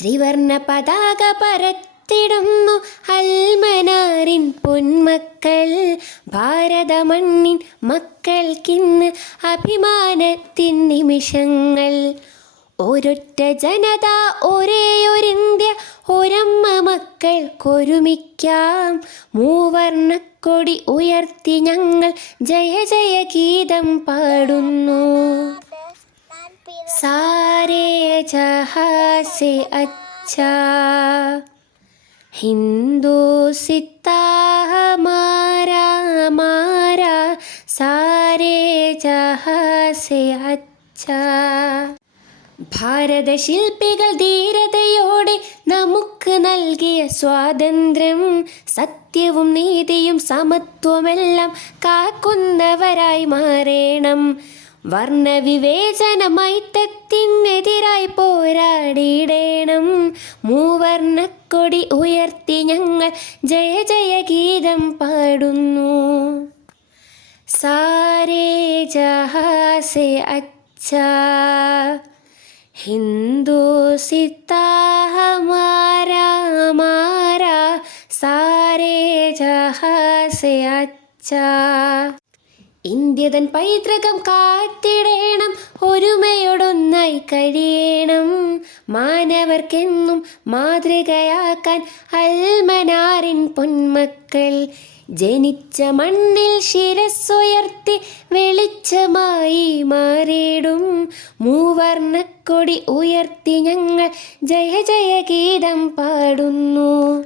ത്രിവർണ പതാക പറത്തിടുന്നു അൽമനാറിൻ പൊന്മക്കൾ. ഭാരത മണ്ണിൻ മക്കൾക്കിന്ന് അഭിമാനത്തിൻ നിമിഷങ്ങൾ. ഒരൊറ്റ ജനത, ഒരേയൊരിന്ത്യ, ഒരമ്മ മക്കൾക്കൊരുമിക്കാം. മൂവർണ്ണക്കൊടി ഉയർത്തി ഞങ്ങൾ ജയ ജയ ഗീതം പാടുന്നു. സാരേ ജഹാं से अच्छा हिंदुस्तां हमारा हमारा सारे जहां से अच्छा. ഭാരതശില്പികൾ ധീരതയോടെ നമുക്ക് നൽകിയ സ്വാതന്ത്ര്യം, സത്യവും നീതിയും സമത്വമെല്ലാം കാക്കുന്നവരായി മാറേണം. വർണ്ണവിവേചനമൈത്തത്തിനെതിരായി പോരാടിയിടേണം. മൂവർണ്ണക്കൊടി ഉയർത്തി ഞങ്ങൾ ജയ ജയ ഗീതം പാടുന്നു. സാരേ ജഹാं से अच्छा हिंदुस्तां हमारा हमारा सारे जहां से अच्छा. ഇന്ത്യ തൻ പൈതൃകം കാത്തിടേണം, ഒരുമയോടൊന്നായി കഴിയണം. മാനവർക്കെന്നും മാതൃകയാക്കാൻ അൽമനാറിൻ പൊന്മക്കൾ. ജനിച്ച മണ്ണിൽ ശിരസ്സുയർത്തി വെളിച്ചമായി മാറിയിടും. മൂവർണ്ണക്കൊടി ഉയർത്തി ഞങ്ങൾ ജയ ജയ ഗീതം പാടുന്നു.